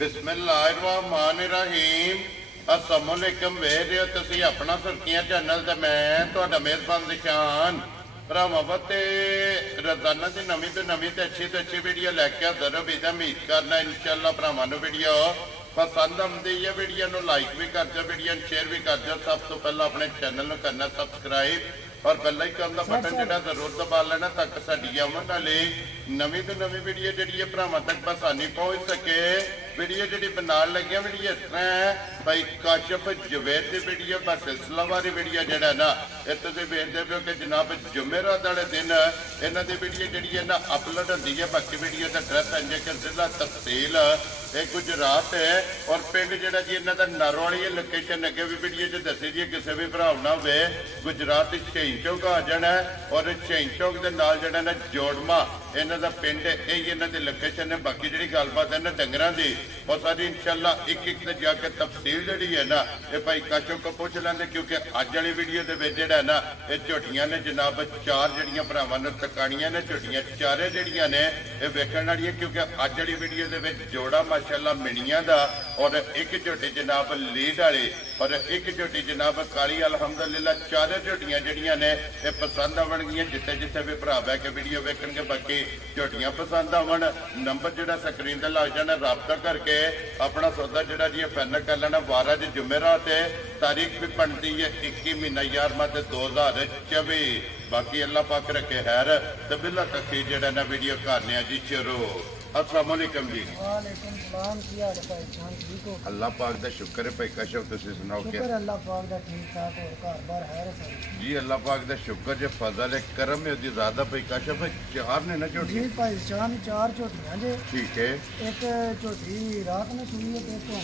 बिस्मिल्लाहिर्रहमानिर्रहीम। अस्सलामुअलैकुम। वेख रहे हो तुसीं अपना सुर्खियां चैनल ते मैं तुहाडा मेहरबान निशान भरावां ते रोजाना की नवीं तो नवीं ते अच्छी वीडियो लैके हाज़र हो। भी उम्मीद करना इंशाअल्लाह भरावां नूं वीडियो पसंद आउंदी है। वीडियो नूं लाइक भी कर दो, वीडियो नूं शेयर भी कर दो। सब तो पहला अपने चैनल नूं करना सबसक्राइब और बेल आइकन का बटन जो जरूर दबा लेना ताकि साडी आउण वाली नवीं तो नवीं वीडियो जी भरावां तक आसानी पहुँच सके। वीडियो जी बनाने लगे वीडियो इस तरह है भाई काशिफ जवेद की वीडियो का सिलसिलावारी वीडियो जड़ा ना ये तुम वेखते हो कि जनाब जुमेरात वाले दिन इन्हों की वीडियो जी है ना अपलोड होती है। बाकी वीडियो का एड्रैस है कि जिला तहसील ये गुजरात है और पिंड जोड़ा जी इन्हों का नरवाली लोकेशन अगे भी वीडियो च दसी जी। किसी भी भरा ना हो गुजरात शहीन चौक आ जाना है और शहीन चौक के नाल जड़ा ना जोड़मा इन्हों का पिंड यही इन्हों की लोकेशन है। बाकी जी गलबात है ना डंगर की और सारी इंशाअल्लाह एक एक से जाके तफसील जी है ना ये भाई काशिफ को पूछ लेंगे क्योंकि अज वाली वीडियो के जोड़ा ना ये झोटियां ने जनाब चार जड़ियां भरावां नूं तकाणियां ने झोटियां चारे जड़ियां ने ये वेखण वाली क्योंकि अज वाली वीडियो के जोड़ा माशाअल्लाह मिनियां दा और एक झोटी जनाब लीड वाली और एक झोटी जनाब काली अलहमदुलिल्लाह चारे झोटियां जड़ियां ने ये पसंद आवणगियां। जिथे जिथे भी भरा बह के वीडियो वेखणगे बाकी झोटियां पसंद आवन नंबर जो स्क्रीन पर लग जाना राबता करके अपना सौदा जोड़ा जी फाइनल कर लेना। 12 जुमेरात है तारीख भी बनती है 21 महीना 11वां 2024। बाकी अल्लाह पाक रखे खैर तो बिला तक जोड़ा ना वीडियो करने जी शुरू। अस्सलाम वालेकुम जी। वालेकुम सलाम। की हाल है भाई जान? ठीक हो? अल्लाह पाक दा शुक्र है भाई काशिफ तुसीं सुनाओ क्या? शुक्र अल्लाह पाक दा ठीक ठाक और घर बार है सारे जी अल्लाह पाक दा शुक्र जे फजल है करम है दी ज्यादा भाई काशिफ भाई चार ने ना झोटी जी भाई जान चार झोटियां जे ठीक है एक झोटी रात में सुई है ते तो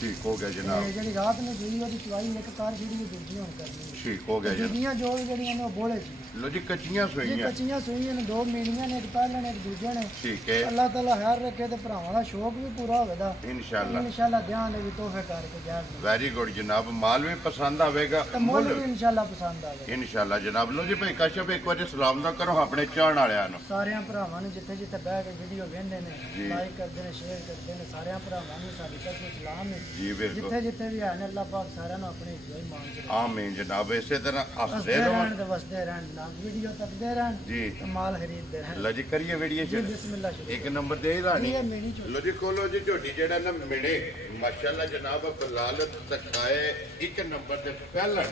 ठीक हो गया जनाब जेडी रात में सुई ओदी चवाई एक कार सीधी दूसरी होन करनी ठीक हो गया जनाब। दुनिया जो जड़ियां ने बोले जी लो जी कच्चियां ये सुइयां कच्चियां सुई ने दो मीनियां ने एक पहले ने एक दूजे ने ठीक है अल्लाह ताला खैर रखे ते भरावां दा शौक भी पूरा होवेगा इंशाअल्लाह ध्यान दे भी तोहफे करके जा वेरी गुड जनाब। माल भी पसंद आवेगा तो मोल भी इंशाअल्लाह पसंद आवेगा इंशाअल्लाह जनाब। लो जी भाई काशिफ एक बार सलाम दा करो अपने चाहण वालियां नु सारे भरावां ने जिथे जिथे बैठ के वीडियो वेंदे ने लाइक करदे ने शेयर करदे ने सारे भरावां ने साडी तरफ से सलाम है जी बिल्कुल जिथे जिथे भी है ने अल्लाह पाक सारे नु अपनी इज्जत मान दे आमीन जनाब। इसी तरह हंसदे रहन ते वसदे रहन जनाब वीडियो तकदे रहन जी ते माल खरीददे रहन। लो जी करिए वीडियो जी बिस्मिल्लाह शुरू एक नंबर दे रानी ये मेनी लो जी खोलो जी झोटी जेड़ा ना मिले माशाअल्लाह जनाब फिलहाल तकाए एक नंबर ते पहलन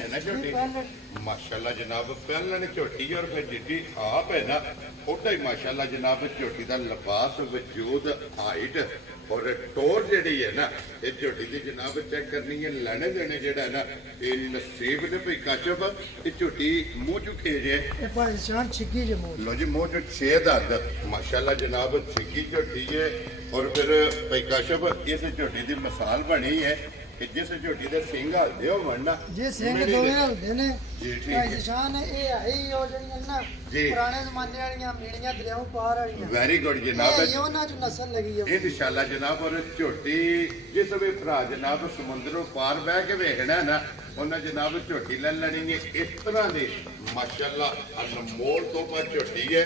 है ना झोटी माशाअल्लाह जनाब पहलन झोटी और फिर जिद्दी आप है ना उदा ही माशाअल्लाह जनाब झोटी का लिबास वजूद हाइट और टोर जी है ना ये झोटी की जनाब चेक करनी है लेने देने जेड़ा है ना ये नसीब ने भाई काशिफ ये झोटी मुंह चु खेज है छिकी जे मोल लो जी मुंह चु 6 दंद माशाअल्लाह जनाब छिकी झोटी है। और फिर भाई काशिफ इस झोटी की मिसाल बनी है कि जिस झोटी के सिंह हल्दे होवन ना जे सिंह दोवे हल्दे ने जी ठीक भाई है निशान है ये है ही हो जड़ियां ना जी पुराने जमाने वालियां मीणियां दरियाओं पार वालियां वेरी गुड जनाब ये ना जो नस्ल लगी है इंशाअल्लाह जनाब। और झोटी जिस भी भरा जनाब समुद्रों पार बह के वेखना है ना उन्हें जनाब झोटी ले लेनी है इस तरह की माशाअल्लाह अनमोल तोहफा झोटी है।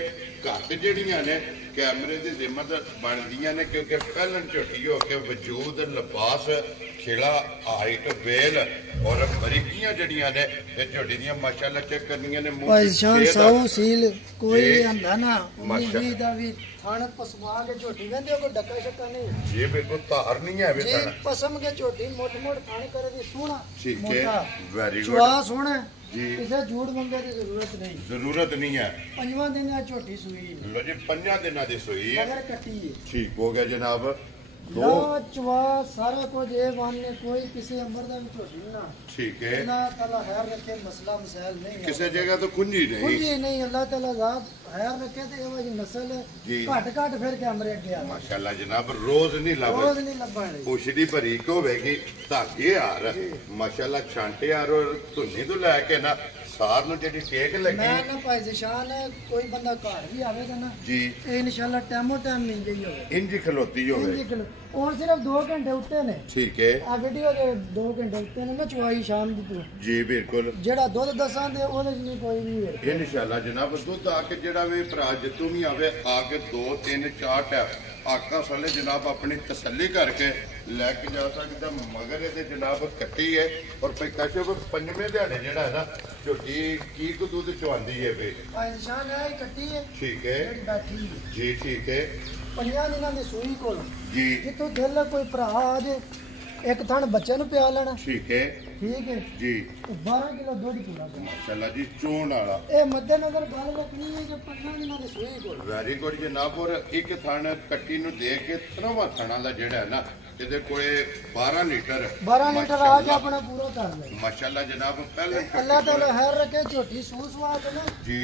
घट जड़ियां ने कैमरे की जिम्मत बनदियां ने क्योंकि पहलन झोटी हो के वजूद लिबास खिला हाइट बेल और बरीकियां जड़ियां ने ये झोटी दियां माशाअल्लाह चेक करनियां ने भाई जान साऊ सील कोई आंदा ना उम्मीद दा भी थान पसमा के झोटी वेंदे को डक्का शक्का नहीं जी बिल्कुल तार नहीं है जी पसम के झोटी मोट मोट थान करे दी सोना ठीक है वेरी गुड चवा सोना जी इसे झूठ मंगे की जरूरत नहीं है। 5वां दिन झोटी सुई लो जी 5 दिनों की सुई है मगर कटी है ठीक हो गया जनाब। दो चवा सारा कुछ ये मानने कोई किसी अमर दा भी झोटी ना ठीक है अल्लाह ताला खैर रखे मसला मसाइल नहीं है किसी जगह तो कुंजी नहीं अल्लाह ताला ज़ात खैर रखे ते ये वाली नस्ल घट फिर कैमरे अगे आ माशाअल्लाह जनाब रोज नहीं लभण पुछड़ी भरीक होगी धागे यार माशाअल्लाह छांटे यार और धुनी तो लैके ना सार नु जेडी टेक लगी मैं ना भाई जिशान कोई बंदा घर भी आवेगा ना जी ए इंशाल्लाह टाइमो टाइम मिल गई होवे इंजी खलोती होवे और सिर्फ 2 घंटे उत्ते ने ठीक है आ वीडियो दे 2 घंटे उत्ते ने ना चुवाई शाम दी तू जी बिल्कुल जेड़ा दूध दसां दे ओदे नहीं कोई भी इंशाल्लाह जनाब दूध आके जेड़ा वे भरा जितू भी आवे आके 2 3 4 टैप ਆਕਾ ਸਾਲੇ ਜਨਾਬ ਆਪਣੀ ਤਸੱਲੀ ਕਰਕੇ ਲੈ ਕੇ ਜਾ ਸਕਦਾ। ਮਗਰ ਇਹਦੇ ਜਨਾਬ ਕੱਟੀ ਹੈ ਔਰ ਕਸ਼ਪ ਪੰਜਵੇਂ ਦਿਹਾੜੇ ਜਿਹੜਾ ਹੈ ਨਾ ਝੋਟੀ ਕੀ ਕੁ ਦੁੱਧ ਚਵਾਉਂਦੀ ਹੈ ਵੇ ਭਾਈ ਨਿਸ਼ਾਨ ਹੈ ਕੱਟੀ ਹੈ ਠੀਕ ਹੈ ਜਿਹੜੀ ਬੈਠੀ ਹੈ। ਜੀ ਠੀਕ ਹੈ 5 ਦਿਨਾਂ ਦੀ ਸੂਈ ਕੋਲ ਜੀ ਜਿੱਥੋਂ ਦਿਲ ਕੋਈ ਭਰਾ ਆ ਜੇ ਇੱਕ ਥਣ ਬੱਚੇ ਨੂੰ ਪਿਆ ਲੈਣਾ ਠੀਕ ਹੈ ਠੀਕ ਹੈ ਜੀ 12 ਕਿਲੋ ਦੁੱਧ ਪੂਰਾ ਕਰਨਾ। ਮਾਸ਼ਾਅੱਲਾ ਜੀ ਚੋਣ ਵਾਲਾ ਇਹ ਮੱਦੇ ਨਜ਼ਰ ਗੱਲ ਰੱਖਣੀ ਹੈ ਕਿ 5 ਦਿਨਾਂ ਦੀ ਸੂਈ ਕੋਲ ਵੈਰੀ ਗੁੱਡ ਜਨਾਬ। ਔਰ ਇੱਕ ਥਣ ਕੱਟੀ ਨੂੰ ਦੇ ਕੇ 13ਵਾਂ ਥਣਾ ਦਾ ਜਿਹੜਾ ਹੈ ਨਾ ਇਹਦੇ ਕੋਲੇ 12 ਲੀਟਰ 12 ਲੀਟਰ ਆ ਕੇ ਆਪਣਾ ਪੂਰਾ ਕਰ ਲੈ। ਮਾਸ਼ਾਅੱਲਾ ਜਨਾਬ ਪਹਿਲੇ ਅੱਲਾਹ ਤਾਲਾ ਹੈਰ ਰੱਖੇ ਝੋਟੀ ਸੂਸ ਸਵਾ ਕੇ ਨਾ ਜੀ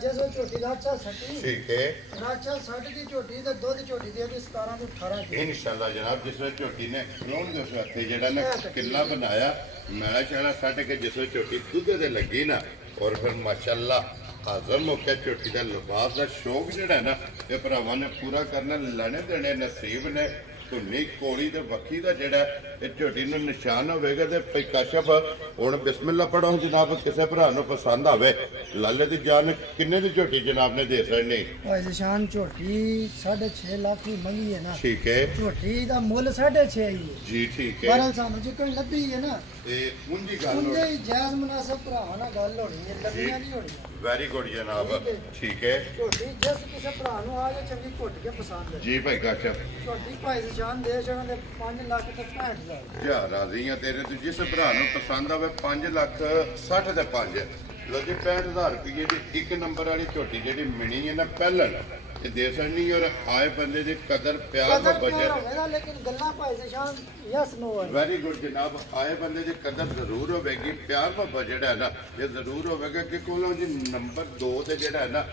ਜਿਸ ਵੇਲੇ ਝੋਟੀ ਰਾਚਾ ਸੱਟੀ ਠੀਕ ਹੈ ਰਾਚਾ ਸੱਟ ਦੀ ਝੋਟੀ ਤੇ ਦੁੱਧ ਝੋਟੀ ਦੀ ਇਹਦੀ 17 ਤੋਂ 18 ਕਿਲੋ। ਇਨਸ਼ਾਅੱਲਾ ਜਨਾਬ ਜਿਸ ਵੇਲੇ ਝੋਟੀ ਨੇ ਰੋਣ ਦੇ ਹੱਥੇ ਜਿਹੜਾ ਨਾ ਕਿੱਲਾ ਬਣਾਇਆ ਮੈਲਾ ਸ਼ਾਲਾ ਛੱਡ ਕੇ ਜਿਸ ਵੇਲੇ ਝੋਟੀ ਦੁੱਧ ਦੇ ਲੱਗੀ ਨਾ ਔਰ ਫਿਰ ਮਾਸ਼ਾਅੱਲਾ ਹਾਜ਼ਰ ਮੁੱਕਿਆ ਝੋਟੀ ਦਾ ਲਿਬਾਸ ਦਾ ਸ਼ੌਕ ਜਿਹੜਾ ਨਾ ਇਹ ਭਰਾਵਾਂ ਨੇ ਪੂਰਾ ਕਰਨਾ ਲੈਣੇ ਦੇਣੇ ਨਸੀਬ ਨੇ। ਧੁੰਨੀ ਕੋਲੀ ਤੇ ਵੱਖੀ ਦਾ ਜਿਹੜਾ ਇਹ ਝੋਟੀ ਨੂੰ ਨਿਸ਼ਾਨ ਹੋਵੇਗਾ ਤੇ ਭਈ ਕਸ਼ਪ ਹੁਣ ਬਿਸਮਿਲ੍ਲਾ ਪੜੋ ਜਨਾਬ। ਕਿਸੇ ਭਰਾ ਨੂੰ ਪਸੰਦ ਆਵੇ ਲਾਲੇ ਦੀ ਜਾਨ ਕਿੰਨੇ ਦੀ ਝੋਟੀ ਜਨਾਬ ਨੇ ਦੇ ਸਕਣੀ? ਭਾਈ ਨਿਸ਼ਾਨ ਝੋਟੀ 6.5 ਲੱਖ ਦੀ ਮੰਗੀ ਹੈ ਨਾ। ਠੀਕ ਹੈ ਝੋਟੀ ਦਾ ਮੁੱਲ 6.5 ਹੀ ਹੈ ਜੀ ਠੀਕ ਹੈ। ਪਰ ਸਾਨੂੰ ਜੇ ਕੋਈ ਲੱਭੀ ਹੈ ਨਾ ਇਹ ਉਂਝ ਗੱਲ ਉਹਦੇ ਹੀ ਜਾਇਜ਼ ਮੁਨਾਸਬ ਭਰਾ ਨਾਲ ਗੱਲ ਹੋਣੀ ਹੈ ਲੱਭੀਆਂ ਨਹੀਂ ਹੋਣੀਆਂ। ਵੈਰੀ ਗੁੱਡ ਜਨਾਬ ਠੀਕ ਹੈ ਝੋਟੀ ਜਿਸ ਕਿਸੇ ਭਰਾ ਨੂੰ ਆ ਜਾ ਚੰਗੀ ਘੁੱਟ ਕੇ ਪਸੰਦ ਹੈ ਜੀ ਭਾਈ ਕਸ਼ਪ ਝੋਟੀ ਭਾਈ ਨਿਸ਼ਾਨ ਦੇ ਛੜਨ ਦੇ 5 ਲੱਖ ਤੇ 65,000 ਜਾ ਰਾਜ਼ੀ ਆ ਤੇਰੇ ਤੋਂ ਜਿਸ ਭਰਾ ਨੂੰ ਪਸੰਦ ਆਵੇ 5 ਲੱਖ 60 ਦੇ 5 ਲੋ ਜੀ 65,000 ਰੁਪਏ ਦੀ ਇੱਕ ਨੰਬਰ ਵਾਲੀ ਝੋਟੀ ਜਿਹੜੀ ਮਿਣੀ ਹੈ ਨਾ ਪਹਿਲਣ ਇਹ ਦੇ ਸਕਣੀ ਔਰ ਆਏ ਬੰਦੇ ਦੀ ਕਦਰ ਪਿਆਰ ਕਦਰ ਦਾ ਪਿਆਰ ਬਜਟ ਹੋਵੇਗਾ ਲੇਕਿਨ ਗੱਲਾਂ ਭਾਈ ਨਿਸ਼ਾਨ ਯਸ ਨੋ ਹੈ। ਵੈਰੀ ਗੁੱਡ ਜਨਾਬ। ਆਏ ਬੰਦੇ ਦੀ ਕਦਰ ਜ਼ਰੂਰ ਹੋਵੇਗੀ ਪਿਆਰ ਦਾ ਬਜਟ ਹੈ ਨਾ ਇਹ ਜ਼ਰੂਰ ਹੋਵੇਗਾ ਕਿ ਕੋਲੋਂ ਜੀ ਨੰਬਰ 2 ਤੇ ਜਿਹੜਾ ਹੈ ਨਾ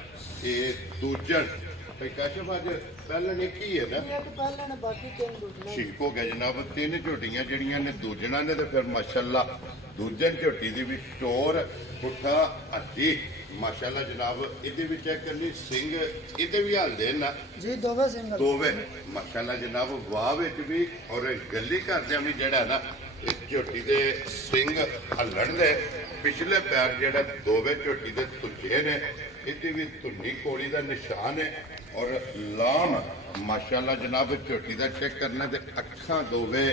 ਇਹ ਦੂਜਣ ਭਾਈ ਕਸ਼ਪ ਅੱਜ ਪਹਿਲਣ ਇੱਕ ਹੀ ਹੈ ਨਾ ਇੱਕ ਪਹਿਲਾਂ ਨੇ ਬਾਕੀ 3 ਦੁੱਧਨੇ ਠੀਕ ਹੋ ਗਿਆ ਜਨਾਬ। 3 ਝੋਟੀਆਂ ਜਿਹੜੀਆਂ ਨੇ ਦੂਜਣਾ ਨੇ ਤੇ ਫਿਰ ਮਾਸ਼ਾਅੱਲਾ ਦੂਜਨ ਝੋਟੀ ਦੀ ਵੀ ਟੋਰ ਪੁੱਠਾ ਹੱਡੀ ਮਾਸ਼ਾਅੱਲਾ ਜਨਾਬ। ਇਹਦੇ ਵਿੱਚ ਚੈੱਕ ਕਰਨੀ ਸਿੰਘ ਇਹਦੇ ਵੀ ਹਲਦੇ ਨਾ ਜੀ ਦੋਵੇਂ ਸਿੰਗਲ ਦੋਵੇਂ ਮਾਸ਼ਾਅੱਲਾ ਜਨਾਬ। ਵਾਹ ਵਿੱਚ ਵੀ ਔਰ ਗੱਲੀ ਕਰਦਿਆਂ ਵੀ ਜਿਹੜਾ ਨਾ ਇਸ ਝੋਟੀ ਦੇ ਸਿੰਘ ਹੱਲਣ ਦੇ ਪਿਛਲੇ ਪੈਰ ਜਿਹੜਾ ਦੋਵੇਂ ਝੋਟੀ ਦੇ ਤੁੱਜੇ ਨੇ ਇਹਦੀ ਵੀ ਧੁੰਨੀ ਕੋਲੀ ਦਾ ਨਿਸ਼ਾਨ ਹੈ ਔਰ ਲਾਮ ਮਾਸ਼ਾਅੱਲਾ ਜਨਾਬ। ਝੋਟੀ ਦਾ ਚੈੱਕ ਕਰਨਾ ਤੇ ਅੱਖਾਂ ਦੋਵੇਂ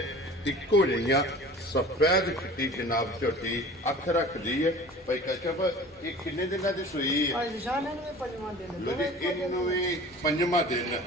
ਇੱਕੋ ਜਿਹੀਆਂ ਸਫੈਦ ਚਿੱਟੀ ਜਨਾਬ ਝੋਟੀ ਅੱਖ ਰੱਖਦੀ ਹੈ। ਭਾਈ ਕਸ਼ਪ ਇਹ ਕਿੰਨੇ ਦਿਨਾਂ ਦੀ ਸੂਈ ਹੈ? ਭਾਈ ਨਿਸ਼ਾਨ ਇਹਨੂੰ ਵੀ 5ਵਾਂ ਦਿਨ ਲੋ ਜੀ ਇਹਨੂੰ ਵੀ 5ਵਾਂ ਦਿਨ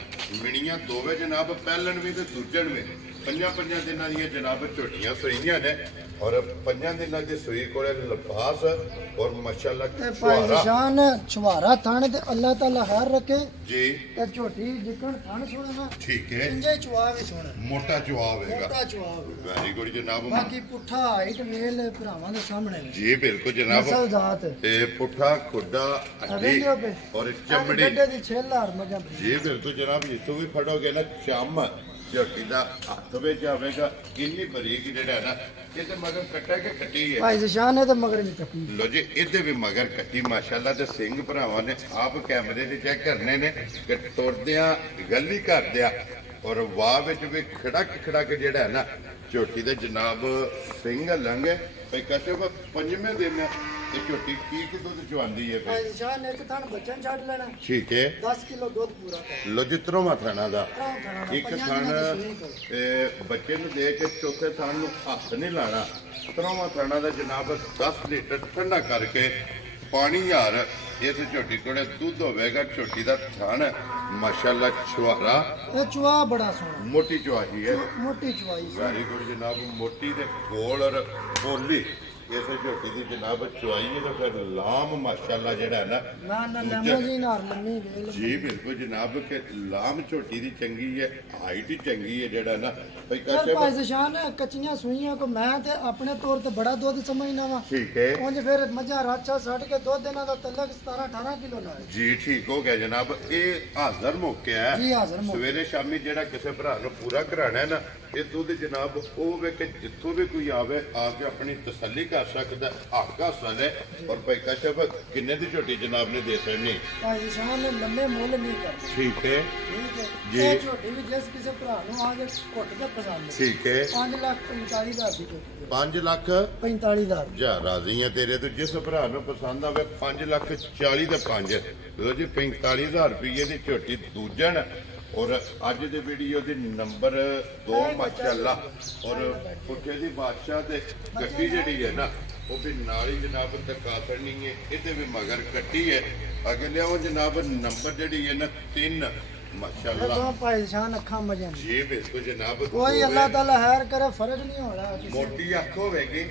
ਮਿਣੀਆਂ ਦੋਵੇਂ ਜਨਾਬ ਪਹਿਲਣ ਵੀ ਤੇ ਦੂਜਣ ਵੀ 5 ਦਿਨਾਂ ਦੀਆਂ ਜਨਾਬ ਝੋਟੀਆਂ ਸੂਈਆਂ ਨੇ ਔਰ 5 ਦਿਨਾਂ ਦੀ ਸੂਈ ਕੋਲੇ ਲਿਬਾਸ ਔਰ ਮਾਸ਼ਾਅੱਲਾ ਤੇ ਭਾਈ ਨਿਸ਼ਾਨ ਛੁਹਾਰਾ ਥਣ ਤੇ ਅੱਲਾਹ ਤਾਲਾ ਹੈਰ ਰੱਖੇ ਜੀ ਤੇ ਝੋਟੀ ਜਿੱਕਣ ਥਣ ਸੋਣਾ ਨਾ ਠੀਕ ਹੈ ਇੰਜੇ ਚੁਆ ਵੀ ਸੋਣਾ ਮੋਟਾ ਜਵਾਬ ਹੈਗਾ ਮੋਟਾ ਚੁਆ ਵੀ। ਵੈਰੀ ਗੁੱਡ ਜਨਾਬ। ਬਾਕੀ ਪੁੱਠਾ ਹਾਈਟ ਮੇਲ ਭਰਾਵਾਂ ਦੇ ਸਾਹਮਣੇ ਨੇ। ਜੀ ਬਿਲਕੁਲ ਜਨਾਬ। ਨਸਲ ਜ਼ਾਤ ਤੇ ਪੁੱਠਾ ਖੁੱਡਾ ਹੱਡੀ ਔਰ ਚਮੜੀ ਗੱਡੇ ਦੀ 6000 ਮਜਾ ਜੀ ਬਿਲਕੁਲ ਜਨਾਬ। ਜਿੱਥੋਂ ਵੀ ਫੜੋਗੇ ਨਾ ਚੰਮ ਝੋਟੀ ਦਾ ਹੱਥ ਵਿੱਚ ਆਵੇਗਾ ਇੰਨੀ ਬਰੀਕ ਜਿਹੜਾ ਨਾ ਇਹਦੇ ਮਗਰ ਕੱਟਾ ਕਿ ਕੱਟੀ ਹੈ ਭਾਈ ਨਿਸ਼ਾਨ ਹੈ ਤੇ ਮਗਰ ਵੀ ਕੱਟੀ। ਲੋ ਜੀ ਇਹਦੇ ਵੀ ਮਗਰ ਕੱਟੀ ਮਾਸ਼ਾਅੱਲਾ ਤੇ ਸਿੰਘ ਭਰਾਵਾਂ ਨੇ ਆਪ ਕੈਮਰੇ 'ਤੇ ਚੈੱਕ ਕਰਨੇ ਨੇ ਕਿ ਤੁਰਦਿਆਂ ਗੱਲੀ ਕਰਦਿਆਂ ਔਰ ਵਾਹ ਵਿੱਚ ਵੀ ਖੜਾ ਕੇ ਜਿਹੜਾ ਹੈ ਨਾ ਝੋਟੀ ਦੇ ਜਨਾਬ ਸਿੰਘ ਲੰਘੇ ਭਾਈ ਕਸ਼ਪ 5ਵੇਂ ਦਿਨ ਇਹ ਝੋਟੀ ਕੀ ਦੁੱਧ ਚਵਾਉਂਦੀ ਹੈ ਭਾਈ ਨਿਸ਼ਾਨ ਨੇ ਇੱਕ ਥਣ ਬੱਚਨ ਛੱਡ ਲੈਣਾ ਠੀਕ ਹੈ 10 ਕਿਲੋ ਦੁੱਧ ਪੂਰਾ ਕਰ ਲੋ ਜੀ ਤਰੋਂ ਥਾਣਾ ਦਾ ਇੱਕ ਪੰਜਾਂ ਥਣ ਦਿਨਾਂ ਦੀ ਸੂਈ ਕੋਲ। ਤੇ ਬੱਚੇ ਨੂੰ ਦੇ ਕੇ ਚੌਥੇ ਥਣ ਨੂੰ ਹੱਥ ਨਹੀਂ ਲਾਣਾ। ਤਰੋਂ ਥਾਣਾ ਦਾ ਜਨਾਬ 10 ਲੀਟਰ ਠੰਡਾ ਕਰਕੇ ਪਾਣੀ ਯਾਰ ਇਸ ਝੋਟੀ ਕੋਲੇ ਦੁੱਧ ਹੋਵੇਗਾ। ਝੋਟੀ ਦਾ ਥਣ ਮਾਸ਼ਾਅੱਲਾ ਛੁਹਾਰਾ ਇਹ ਚੁਆ ਬੜਾ ਸੋਹਣਾ ਮੋਟੀ ਚੁਆਹੀ ਹੈ ਮੋਟੀ ਚੁਆਈ ਸੀ। ਵੈਰੀ ਗੁੱਡ ਜਨਾਬ। ਮੋਟੀ ਦੇ ਕੋਲ ਔਰ ਬੋਲੀ ਇਸ ਝੋਟੀ ਦੀ ਜਨਾਬ ਚੁਆਈ ਹੈ ਤਾਂ ਫਿਰ ਲਾਮ ਮਾਸ਼ਾਅੱਲਾ ਜਿਹੜਾ ਹੈ ਨਾ ਨਾ ਲੈਮੋ ਜੀ ਨਾਲ ਲੰਮੀ ਵੇਲ ਜੀ ਬਿਲਕੁਲ ਜਨਾਬ ਕਿ ਲਾਮ ਝੋਟੀ ਦੀ ਚੰਗੀ ਹੈ ਹਾਈਟ ਹੀ ਚੰਗੀ ਹੈ ਜਿਹੜਾ ਨਾ ਭਾਈ ਯਾਰ ਕਸ਼ਪ ਭਾਈ ਨਿਸ਼ਾਨ ਕੱਚੀਆਂ ਸੂਈਆਂ ਕੋ ਮੈਂ ਤੇ ਆਪਣੇ ਤੌਰ ਤੇ ਬੜਾ ਦੁੱਧ ਸਮਝਣਾ ਵਾ। ਠੀਕ ਹੈ ਉਂਝ ਫਿਰ ਮੱਝਾਂ ਰਾਚਾ ਛੱਡ ਕੇ ਦੁੱਧ ਇਹਨਾਂ ਦਾ ਤਲਕ 17 18 ਕਿਲੋ ਲਾਏ ਜੀ ਠੀਕ ਹੋ ਗਿਆ ਜਨਾਬ। ਇਹ ਹਾਜ਼ਰ ਮੌਕੇ ਹੈ ਜੀ ਹਾਜ਼ਰ ਮੌਕੇ। ਸਵੇਰੇ ਸ਼ਾਮੀ ਜਿਹੜਾ ਕਿਸੇ ਭਰਾ ਨੂੰ ਪੂਰਾ ਕਰਾਣਾ ਹੈ ਨਾ ਇਹ ਦੁੱਧ ਜਨਾਬ ਉਹ ਵੇ ਕਿ ਜਿੱਥੋਂ ਵੀ ਕੋਈ ਆਵੇ ਆ ਕੇ ਆਪਣੀ ਤਸੱਲੀ ਕਰ ਸਕਦਾ। ਆਕਾ ਸਨੇ ਔਰ ਭਾਈ ਕਸ਼ਪ ਕਿੰਨੇ ਦੀ ਝੋਟੀ ਜਨਾਬ ਨੇ ਦੇ ਸਕਣੀ? ਭਾਈ ਨਿਸ਼ਾਨ ਨੇ ਲੰਮੇ ਮੁੱਲ ਨਹੀਂ ਕਰਦੇ। ਠੀਕ ਹੈ ਠੀਕ ਹੈ ਜੀ। ਇਹ ਝੋਟੀ ਵੀ ਜਿਸ ਕਿਸੇ ਭਰਾ ਨੂੰ ਆ ਕੇ ਘੁੱਟ ਕੇ ਪਸੰਦ ਹੈ। ਠੀਕ ਹੈ 5,45,000 ਦੀ ਝੋਟੀ 5 ਲੱਖ 45,000 ਜਾ ਰਾਜ਼ੀ ਆ ਤੇਰੇ ਤੋਂ ਜਿਸ ਭਰਾ ਨੂੰ ਪਸੰਦ ਆਵੇ 5 ਲੱਖ 40 ਦੇ 5 ਲੋ ਜੀ 45,000 ਰੁਪਏ ਦੀ ਝੋਟੀ ਦੂਜਣ ਔਰ ਅੱਜ ਦੇ ਵੀਡੀਓ ਦੇ ਨੰਬਰ 2 ਮਾਸ਼ਾਅੱਲਾ ਔਰ ਪੁੱਠੇ ਦੀ ਬਾਦਸ਼ਾਹ ਤੇ ਕੱਟੀ ਜਿਹੜੀ ਹੈ ਨਾ ਉਹ ਵੀ ਨਾਲ ਹੀ ਜਨਾਬ ਧੱਕਾ ਕਰਨੀ ਹੈ ਇਹਦੇ ਵੀ ਮਗਰ ਕੱਟੀ ਹੈ ਅੱਗੇ ਲਿਆਓ ਜਨਾਬ ਨੰਬਰ ਜਿਹੜੀ ਹੈ ਨਾ 3 माशाल्लाह परेशान अखा मजा जी बिल्कुल जनाब कोई अल्लाह ताला हैर करे फर्क नहीं होना मोटी अख होगी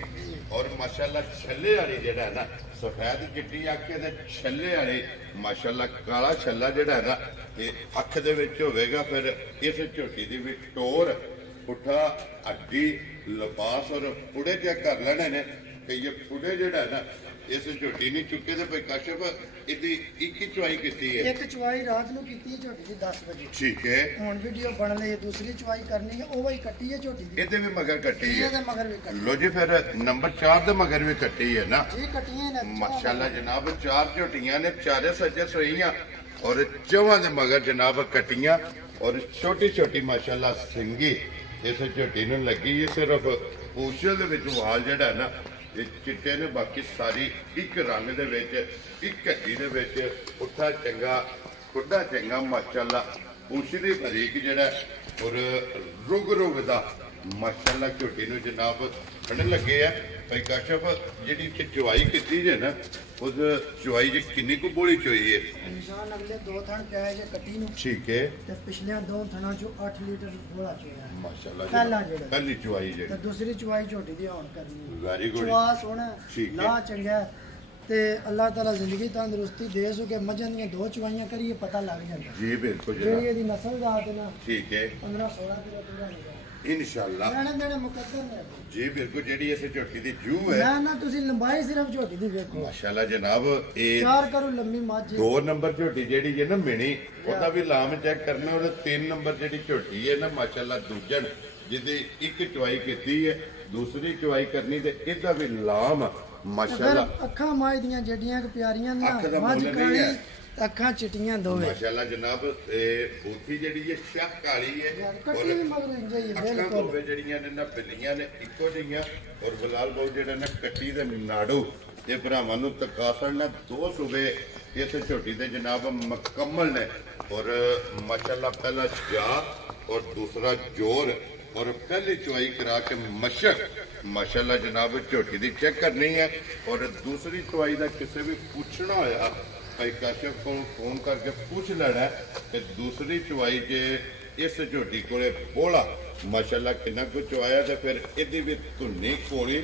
और माशाल्लाह छल्ले वाली जेड़ा है ना सफेद चिट्टी अख ते छल्ले वाली माशाल्लाह काला छल्ला जेड़ा है ना ये अख दे विच होवेगा फिर इस झोटी दी भी टोर पुठा हड्डी लिबास और पुड़े चेक कर लेने ने कि ये पुड़े जेड़ा है ना इस झोटी नहीं चुके तो भाई काशफ इदी एक ही चुवाई की है एक चुवाई रात नु कीती झोटी दी 10 बजे ठीक है हुन वीडियो बन ले दूसरी चुवाई करनी है ओ वही कट्टी है झोटी दी इदे भी मगर कट्टी है इदे मगर भी कट्टी लो जी फिर नंबर 4 दे मगर भी कट्टी है ना जी कट्टियां ने माशाल्लाह जनाब 4 झोटियां ने चारे सज्जे सोईयां और चौवां दे मगर जनाब कट्टियां और छोटी छोटी माशाल्लाह सिंगी इस झोटी नु लगी है सिर्फ पूछल दे विच वाल जेड़ा है ना ये चिट्टे ने बाकी सारी एक रंग दे विच एक हड्डी दे विच उठा चंगा खुदा चंगा माशाल्लाह पूछली बरीक जेड़ा और रुग रुग दा माशाल्लाह झोटी नु जनाब खड़न लगे है भाई काशफ जिहड़ी कि चुवाई कीती जे ना उस चुवाई जी किन्नी को बोली चोई है इंसान अगले 2 थण पे जे कट्टी नु ठीक है ते पिछले 2 थणा चो 8 लीटर बोला चोया माशाल्लाह पहला जेड़ा पहली चुवाई जे ते दूसरी चुवाई झोटी दी होन करनी वेरी गुड चुवा सोना ठीक है ला चंगा ते अल्लाह ताला जिंदगी तंदुरुस्ती दे सो के मजां दी 2 चुवाइयां करिए पता लग जांदा जी बिल्कुल जेड़ी जनाब एदी नस्ल जात है ना ठीक है 15 16 किलो पूरा निकल इंशाल्लाह मैंने देने मुकद्दर ने जी बिल्कुल जेडी इस झोटी दी जू है ना ना तुसी लंबाई सिर्फ झोटी दी देखो माशाल्लाह जनाब ए 4 करो लंबी मੱਝ 2 नंबर झोटी जेडी है ना मिनी ਉਹਦਾ ਵੀ ਲਾਮ ਚੈੱਕ ਕਰਨਾ और 3 नंबर जेडी झोटी है ना माशाल्लाह दूजन जिदी एक चुवाई की है दूसरी चुवाई करनी ते ਇਹਦਾ ਵੀ ਲਾਮ माशाल्लाह ਅੱਖਾਂ ਮੱਝ ਦੀਆਂ ਜਿਹੜੀਆਂ ਕਿ ਪਿਆਰੀਆਂ ਨਾ ਅੱਖ ਦਾ ਮੱਝ ਮੁੱਲ ਨਹੀਂ ਕਾਲੀ ਹੈ। ਅੱਖਾਂ ਚਿੱਟੀਆਂ ਦੋਵੇਂ माशाल्लाह जनाब ਬੂਥੀ ਜਿਹੜੀ ਹੈ ਸ਼ੱਕ ਕਾਲੀ ਹੈ ਕੱਟੀ ਵੀ ਮਗਰ ਇੰਜ ਹੀ ਹੈ ਅੱਖਾਂ ਬਿਲਕੁਲ ਦੋਵੇਂ ਜਿਹੜੀਆਂ ਨੇ ਨਾ ਬਿੱਲੀਆਂ ਨੇ ਇੱਕੋ ਜਿਹੀਆਂ ਔਰ ਬਲਾਲ ਬਾਉ ਜਿਹੜਾ ਨਾ ਕੱਟੀ ਦੇ ਨਾੜੂ ਤੇ ਭਰਾਵਾਂ ਨੂੰ ਤਕਾਸਣ ਨਾ 2 ਸੂਬੇ ਇਸ ਝੋਟੀ ਦੇ ਜਨਾਬ ਮੁਕੰਮਲ ਨੇ और माशाल्लाह पहला जा और दूसरा जोर और पहली चुवाई करा के मशक माशाल्लाह जनाब झोटी दी चेक करनी है और दूसरी चुवाई का किसी भी पूछना होया भाई काशफ को फोन करके पूछ लेना कि दूसरी चुवाई जे इस झोटी को बोला माशाल्लाह कितना कुछ चुवाया तो फिर इहदी भी धुन्नी कोली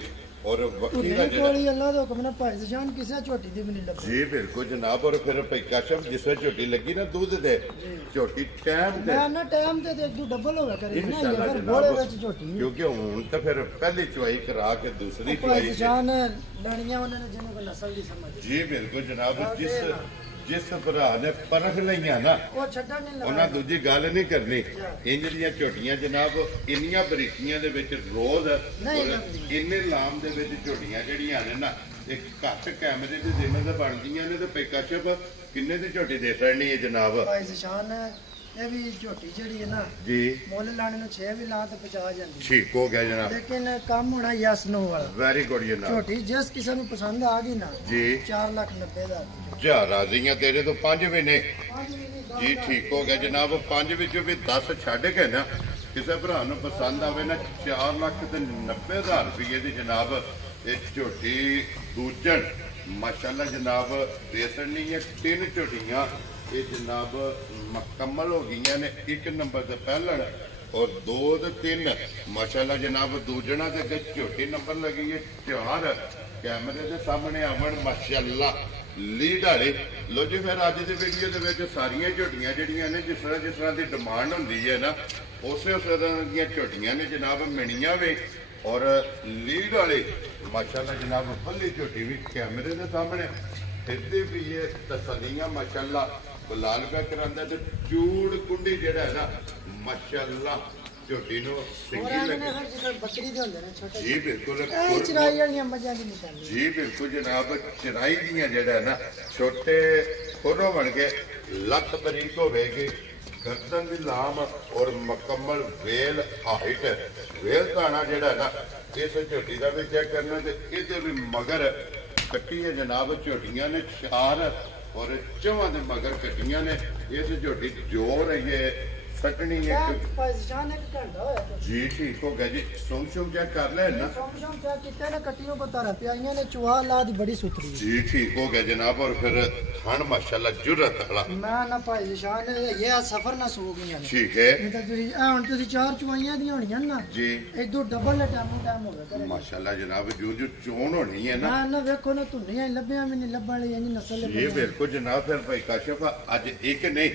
और वक्की का कोली अल्लाह दे हुक्म नाल भाई जान किसे झोटी दी भी नहीं लगी जी बिल्कुल जनाब और फिर भाई काशफ जिस झोटी लगी ना दूध दे झोटी टाइम दे मैं ना टाइम ते एक दो डबल होवे करे ना ये इंशाल्लाह फिर जनाब बोले विच झोटी क्योंकि हुन तो फिर पहली चुवाई करा के दूसरी चुवाई भाई जान लड़ियां उन्होंने जिन्हों को नस्ल दी समझ जी बिल्कुल जनाब जिस भरा ने परख लईयां ना वो छड्डा नहीं लगा ਉਹਨਾਂ ਦੂਜੀ ਗੱਲ ਨਹੀਂ ਕਰਨੀ ਇੰਜ ਦੀਆਂ ਝੋਟੀਆਂ ਜਨਾਬ ਇੰਨੀਆਂ ਬਰੀਕੀਆਂ ਦੇ ਵਿੱਚ ਰੋਜ਼ ਔਰ ਇੰਨੇ ਲਾਮ ਦੇ ਵਿੱਚ ਝੋਟੀਆਂ ਜਿਹੜੀਆਂ ਨੇ ਨਾ ਇੱਕ ਘੱਟ ਕੈਮਰੇ ਦੇ ਜਿੰਨੇ ਦਾ ਬਣਦੀਆਂ ਨੇ ਤੇ ਪੈਕਾਸ਼ਪ ਕਿੰਨੇ ਦੀ ਝੋਟੀ ਦੇ ਸਕਣੀ ਹੈ ਜਨਾਬ ਭਾਈ ਨਿਸ਼ਾਨ ਇਹ ਵੀ ਝੋਟੀ ਜਿਹੜੀ ਹੈ ਨਾ ਜੀ ਮੁੱਲ ਲਾਣੇ ਨੂੰ 6 ਵੀ ਲਾ ਤੇ 50 ਜਾਂਦੀ ਠੀਕ ਹੋ ਗਿਆ ਜਨਾਬ ਲੇਕਿਨ ਕੰਮ ਹੋਣਾ ਯਸ ਨੋ ਵਾਲਾ ਵੈਰੀ ਗੁੱਡ ਜਨਾਬ ਝੋਟੀ ਜਿਸ ਕਿਸੇ ਨੂੰ ਪਸੰਦ ਆ ਗਈ ਨਾ ਜੀ 4,90,000 ਜਾ ਰਾਜ਼ੀਆਂ ਤੇਰੇ ਤੋਂ 5 ਵੀ ਨੇ ਜੀ ਠੀਕ ਹੋ ਗਿਆ ਜਨਾਬ 5 ਵਿੱਚੋਂ ਵੀ 10 ਛੱਡ ਕੇ ਨਾ ਕਿਸੇ ਭਰਾ ਨੂੰ ਪਸੰਦ ਆਵੇ ਨਾ 4,90,000 ਰੁਪਏ ਦੀ ਜਨਾਬ ਇਹ ਝੋਟੀ ਦੂਜਣ ਮਾਸ਼ਾਅੱਲਾ ਜਨਾਬ ਬੇਸਣੀ ਹੈ 3 ਝੋਟੀਆਂ ਇਹ ਜਨਾਬ ਮੁਕੰਮਲ ਹੋ ਗਈਆਂ ਨੇ 1 ਨੰਬਰ ਤੇ ਪਹਿਲਣ और 2 ਤੇ 3 ਮਾਸ਼ਾਅੱਲਾ ਜਨਾਬ ਦੂਜਣਾ ਤੇ ਅੱਗੇ ਝੋਟੀ ਨੰਬਰ ਲੱਗੀ ਹੈ 4 ਕੈਮਰੇ ਦੇ ਸਾਹਮਣੇ ਆਵਣ ਮਾਸ਼ਾਅੱਲਾ ਲੀਡ ਵਾਲੇ ਲੋ ਜੀ ਫਿਰ ਅੱਜ ਦੀ ਵੀਡੀਓ ਦੇ ਵਿੱਚ ਸਾਰੀਆਂ ਝੋਟੀਆਂ ਜਿਹੜੀਆਂ ਨੇ ਜਿਸ ਤਰ੍ਹਾਂ ਦੀ ਡਿਮਾਂਡ ਹੁੰਦੀ ਹੈ ਨਾ ਉਸੇ ਤਰ੍ਹਾਂ ਦੀਆਂ ਝੋਟੀਆਂ ਨੇ ਜਨਾਬ ਮਿਣੀਆਂ ਵੇ और लीड वाले माशाल्लाह जनाब फली झोटी भी कैमरे के सामने फिरती भी है तसलियां माशाल्लाह बलाल पे करांदा ते चूड़ कुंडी जेड़ा है ना माशाल्लाह झोटी नो सिंगी लगी बकरी दे हुंदे ने छोटे जी बिल्कुल ए चराई वाली मੱਝਾਂ ਦੀ निशानी जी बिल्कुल जनाब चराई दियां जेड़ा है ना छोटे खुरों बन के लत बरीक होवेगी गर्दन भी लाम और मुकम्मल वेल हाइट वेल धाना जेड़ा ना इस झोटी का भी चेक करना ते इहदे भी मगर कट्टी है जनाब झोटियां ने 4 और 4 दे मगर कट्टियां ने इस झोटी जोर है ये ਸੱਟਣੀ ਇੱਕ ਪਾਕਿਸਤਾਨ ਇੱਕ ਘੰਟਾ ਹੋਇਆ ਤੇ ਜੀ ਠੀਕ ਹੋ ਗਿਆ ਜੀ ਸੁਮ ਚੈੱਕ ਕਰ ਲੈ ਨਾ ਸ਼ੋਮ ਚਾ ਕਿਤੇ ਨੇ ਕੱਟੀ ਨੂੰ ਬਤਾਰਾ ਪਿਆਈਆਂ ਨੇ ਚੁਆ ਲਾ ਦੀ ਬੜੀ ਸੁਥਰੀ ਜੀ ਠੀਕ ਹੋ ਗਿਆ ਜਨਾਬ ਔਰ ਫਿਰ ਖਾਨ ਮਾਸ਼ਾਅੱਲਾ ਜੁਰਤ ਵਾਲਾ ਨਾ ਪਾਕਿਸਤਾਨ ਇਹ ਸਫਰ ਨਾ ਸੋ ਗਈਆਂ ਨੇ ਠੀਕ ਹੈ ਨਹੀਂ ਤਾਂ ਤੁਸੀਂ ਹੁਣ ਤੁਸੀਂ 4 ਚੁਆਈਆਂ ਦੀਆਂ ਹੋਣੀਆਂ ਨਾ ਜੀ ਇਦੋਂ ਡਬਲ ਟਾਈਮ ਹੋ ਗਿਆ ਮਾਸ਼ਾਅੱਲਾ ਜਨਾਬ ਜੋ ਚੋਣ ਹੋਣੀ ਹੈ ਨਾ ਨਾ ਵੇਖੋ ਨਾ ਧੁੰਨੀਆਂ ਲੱਭਿਆ ਵੀ ਨਹੀਂ ਲੱਭਣ ਲਈ ਇੰਨੀ ਨਸਲ ਲੱਭੀ ਇਹ ਬਿਲਕੁਲ ਜਨਾਬ ਫਿਰ ਭਾਈ ਕਾਸ਼ਫ ਅੱਜ ਇੱਕ ਨਹੀਂ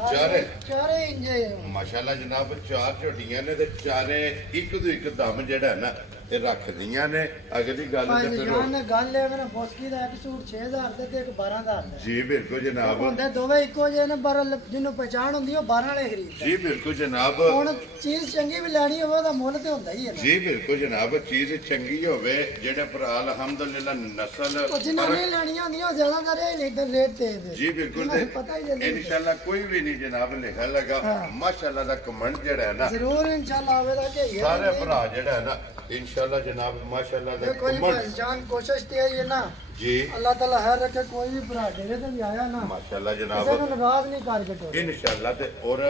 ਚਾਰੇ ਇੰਜੇ ਮਾਸ਼ਾਅੱਲਾ ਜਨਾਬ 4 ਝੋਟੀਆਂ ਨੇ ਤੇ ਚਾਰੇ ਇੱਕ ਤੋਂ ਇੱਕ ਦਮ ਜਿਹੜਾ ਨਾ ਇਹ ਰੱਖਦੀਆਂ ਨੇ ਅਗਲੀ ਗੱਲ ਤੇ ਫਿਰ ਭਾਈ ਨੇ ਗੱਲ ਹੈ ਮੇਰਾ ਬੋਸਕੀ ਦਾ ਇੱਕ ਸੂਟ 6000 ਦੇ ਤੇ ਇੱਕ 12000 ਦਾ ਜੀ ਬਿਲਕੁਲ ਜਨਾਬ ਹੁੰਦੇ ਦੋਵੇਂ ਇੱਕੋ ਜਿਹੇ ਨੇ ਪਰ ਜਿਹਨੂੰ ਪਛਾਣ ਹੁੰਦੀ ਉਹ 12 ਵਾਲੇ ਖਰੀਦਦਾ ਜੀ ਬਿਲਕੁਲ ਜਨਾਬ ਹੁਣ ਚੀਜ਼ ਚੰਗੀ ਵੀ ਲੈਣੀ ਹੋਵੇ ਉਹਦਾ ਮੁੱਲ ਤੇ ਹੁੰਦਾ ਹੀ ਹੈ ਨਾ ਜੀ ਬਿਲਕੁਲ ਜਨਾਬ ਚੀਜ਼ ਚੰਗੀ ਹੋਵੇ ਜਿਹੜੇ ਭਰਾ ਅਲਹਮਦੁਲਿਲਾ ਨਸਲ ਉਹ ਜਿਨ੍ਹਾਂ ਨੇ ਲੈਣੀਆਂ ਹੁੰਦੀਆਂ ਉਹ ਜ਼ਿਆਦਾਤਰ ਇਹ ਲੀਡਰ ਰੇਟ ਤੇ ਦੇ ਜੀ ਬਿਲਕੁਲ ਪਤਾ ਹੀ ਨਹੀਂ ਇਨਸ਼ਾਅੱਲਾ ਕੋਈ ਵੀ ਨਹੀਂ ਜਨਾਬ ਲਿਖਣ ਲੱਗਾ ਮਾਸ਼ਾਅੱਲਾ ਦਾ ਕਮੈਂਟ ਜਿਹੜਾ ਹੈ ਨਾ ਜ਼ਰੂਰ ਇਨਸ਼ਾਅੱਲਾ ਆਵੇਗਾ ਕਿ ਇਹ ਸਾਰੇ ਭਰਾ ਜਿਹੜਾ ਹੈ ਨਾ ਇਨਸ਼ਾਅੱਲਾ ਜਨਾਬ ਮਾਸ਼ਾਅੱਲਾ ਦਾ ਕੋਈ ਕਮੈਂਟ ਜਾਨ ਕੋਸ਼ਿਸ਼ ਤੇ ਹੈ ਨਾ ਜੀ ਅੱਲਾਹ ਤਾਲਾ ਹੈ ਰੱਖੇ ਕੋਈ ਵੀ ਭਰਾ ਡੇਰੇ ਤੇ ਵੀ ਆਇਆ ਨਾ ਮਾਸ਼ਾਅੱਲਾ ਕਿਸੇ ਜਨਾਬ ਨੂੰ ਨਾਰਾਜ਼ ਨਹੀਂ ਕਰਕੇ ਟੋਰੇ ਇਨਸ਼ਾਅੱਲਾ ਤੇ ਔਰ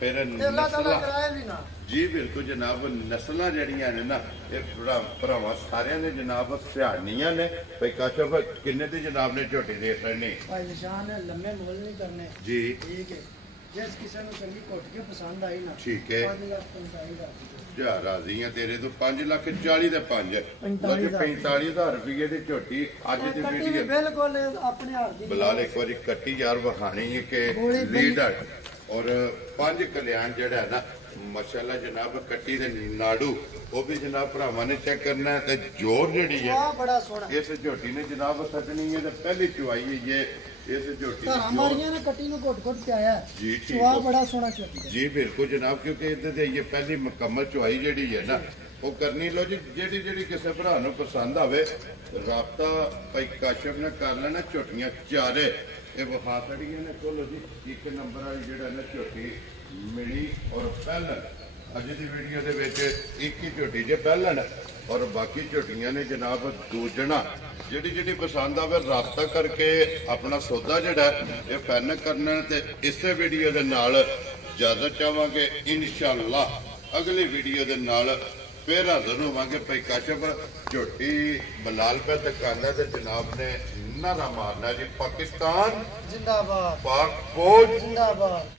ਫਿਰ ਤੇ ਅੱਲਾਹ ਤਾਲਾ ਨਸਲਾਂ ਕਰਾਏ ਵੀ ਨਾ ਜੀ ਬਿਲਕੁਲ ਜਨਾਬ ਨਸਲਾਂ ਜਿਹੜੀਆਂ ਨੇ ਨਾ ਇਹ ਭਰਾਵਾਂ ਸਾਰਿਆਂ ਨੇ ਜਨਾਬ ਸਿਆਣੀਆਂ ਨੇ ਭਈ ਕਾਸ਼ਫ ਕਿੰਨੇ ਦੀ ਜਨਾਬ ਨੇ ਝੋਟੀ ਦੇ ਲੈਣੀ ਭਾਈ ਨਿਸ਼ਾਨ ਲੰਮੇ ਮੁੱਲ ਨਹੀਂ ਕਰਨੇ ਜੀ ਠੀਕ ਹੈ ਜਿਸ ਕਿਸੇ ਨੂੰ ਚੰਗੀ ਘੁੱਟ ਕੇ ਪਸੰਦ ਆਈ ਨਾ ਠੀਕ ਹੈ 5,45,000 ਜਾ ਰਾਜ਼ੀ ਆ ਤੇਰੇ ਤੋਂ 5,40,000 ਦੇ 5 45,000 ਰੁਪਏ ਦੀ ਝੋਟੀ ਅੱਜ ਦੀ ਵੀਡੀਓ ਬਿਲਕੁਲ ਆਪਣੇ ਹੱਥ ਦੀ ਬਲਾਲ ਇੱਕ ਵਾਰੀ ਕੱਟੀ ਯਾਰ ਵਹਾਣੀ ਹੈ ਕਿ ਗੋਲੀ ਲੀਡਰ ਔਰ 5 ਕਲਿਆਣ ਜਿਹੜਾ ਹੈ ਨਾ ਮਾਸ਼ਾਅੱਲਾ ਜਨਾਬ ਕੱਟੀ ਦੇ ਨਾੜੂ ਉਹ ਵੀ ਜਨਾਬ ਭਰਾਵਾਂ ਨੇ ਚੈੱਕ ਕਰਨਾ ਹੈ ਤੇ ਜੋਰ ਜਿਹੜੀ ਹੈ ਆ ਬੜਾ ਸੋਹਣਾ ਇਸ ਝੋਟੀ ਨੇ ਜਨਾਬ ਸੱਜਣੀ ਹੈ ਤੇ ਪਹਿਲੀ ਚੁਆਈ ਹੈ ਇਸ ਝੋਟੀ ਦੀ ਧਾਰਾਂ ਮਾਰੀਆਂ ਨੇ ਕੱਟੀ ਨੂੰ ਘੁੱਟ ਕੇ ਆਇਆ ਜੀ ਠੀਕ ਚੁਆ ਬੜਾ ਸੋਹਣਾ ਚੋਟੀ ਜੀ ਬਿਲਕੁਲ ਜਨਾਬ ਕਿਉਂਕਿ ਇਹਦੇ ਤੇ ਇਹ ਪਹਿਲੀ ਮੁਕੰਮਲ ਚੁਆਈ ਜਿਹੜੀ ਹੈ ਨਾ ਉਹ ਕਰਨੀ ਲੋ ਜੀ ਜਿਹੜੀ ਕਿਸੇ ਭਰਾ ਨੂੰ ਪਸੰਦ ਆਵੇ ਰਾਬਤਾ ਭਾਈ ਕਾਸ਼ਫ ਨੇ ਕਰ ਲੈਣਾ ਝੋਟੀਆਂ ਚਾਰੇ ਇਹ ਵਹਾ ਸੜੀਆਂ ਨੇ ਕੋਲੋ ਜੀ ਇੱਕ ਨੰਬਰ ਵਾਲੀ ਜਿਹੜਾ ਨਾ ਝੋਟੀ ਮਿਲੀ ਔਰ ਪਹਿਲਣ ਅੱਜ ਦੀ ਵੀਡੀਓ ਦੇ ਵਿੱਚ ਇੱਕ ਹੀ ਝੋਟੀ ਜੇ ਪਹਿਲਣ ਔਰ ਬਾਕੀ ਝੋਟੀਆਂ ਨੇ ਜਨਾਬ ਦੂਜਣਾ ਜਿਹੜੀ ਪਸੰਦ ਆਵੇ ਰਾਬਤਾ ਕਰਕੇ ਆਪਣਾ ਸੌਦਾ ਜਿਹੜਾ ਇਹ ਫਾਈਨਲ ਕਰਨਾ ਤੇ ਇਸੇ ਵੀਡੀਓ ਦੇ ਨਾਲ ਇਜਾਜ਼ਤ ਚਾਹਾਂਗੇ ਇਨਸ਼ਾਅੱਲਾ ਅਗਲੀ ਵੀਡੀਓ ਦੇ ਨਾਲ ਫੇਰ ਹਾਜ਼ਰ ਹੋਵਾਂਗੇ ਭਾਈ ਕਾਸ਼ਫ ਝੋਟੀ ਬਲਾਲ ਪੈ ਦੁਕਾਨਾਂ ਤੇ ਜਨਾਬ ਨੇ ਨਾਰਾ ਮਾਰਨਾ ਜੀ ਪਾਕਿਸਤਾਨ ਜਿੰਦਾਬਾਦ ਪਾਕ ਫੌਜ ਜਿੰਦਾਬਾਦ